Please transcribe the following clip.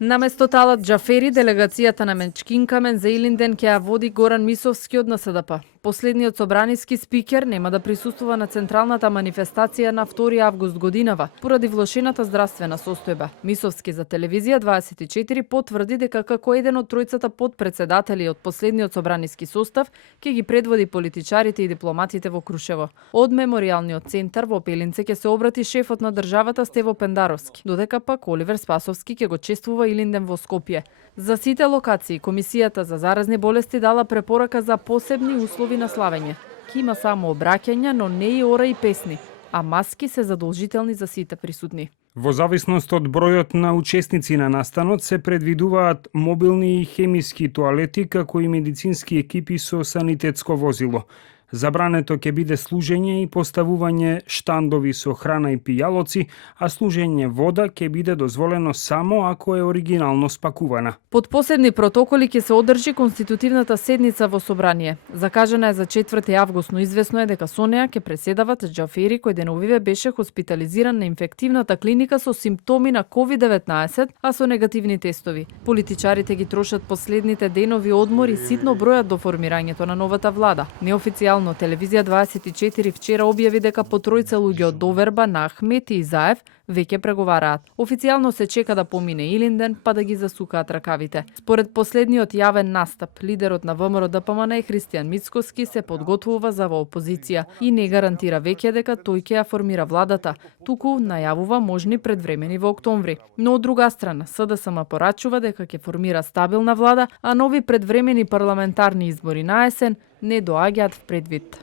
Наместо Талат Џафери, делегацијата на Мечкинкамен за Илинден ќе ја води Горан Мисовски од НСДП. Последниот собраниски спикер нема да присуствува на централната манифестација на 2 август годинава, поради влошената здравствена состојба. Мисовски за телевизија 24 потврди дека како еден од тројцата подпредседатели од последниот собраниски состав ќе ги предводи политичарите и дипломатите во Крушево. Од меморијалниот центар во Пелинце ќе се обрати шефот на државата Стево Пендаровски, додека пак Оливер Спасовски ќе го чествува Илинден во Скопје. За сите локации, Комисијата за заразни болести дала препорака за посебни услови на славење. Ки има само обраќања, но не и ора и песни, а маски се задолжителни за сите присутни. Во зависност од бројот на учесници на настанот се предвидуваат мобилни и хемиски тоалети, како и медицински екипи со санитетско возило. Забрането ќе биде служење и поставување штандови со храна и пијалоци, а служење вода ќе биде дозволено само ако е оригинално спакувана. Под посебни протоколи ќе се одржи конститутивната седница во собрание. Закажана е за 4 август, но известно е дека со неа ќе преседават Џафери, кој деновиве беше хоспитализиран на инфективната клиника со симптоми на COVID-19, а со негативни тестови. Политичарите ги трошат последните денови одмор и ситно бројат до формирањето на новата влада. Неофицијално телевизија 24 вчера објави дека по тројца луѓе од доверба на Ахмет и Заев веќе преговараат. Официјално се чека да помине Илинден, па да ги засукаат ракавите. Според последниот јавен настап, лидерот на ВМРО ДПМН Христијан Мицкоски се подготвува за во опозиција и не гарантира веќе дека тој ќе ја формира владата, туку најавува можни предвремени во октомври. Но од друга страна, СДСМ порачува дека ќе формира стабилна влада, а нови предвремени парламентарни избори на есен не доаѓаат в предвид.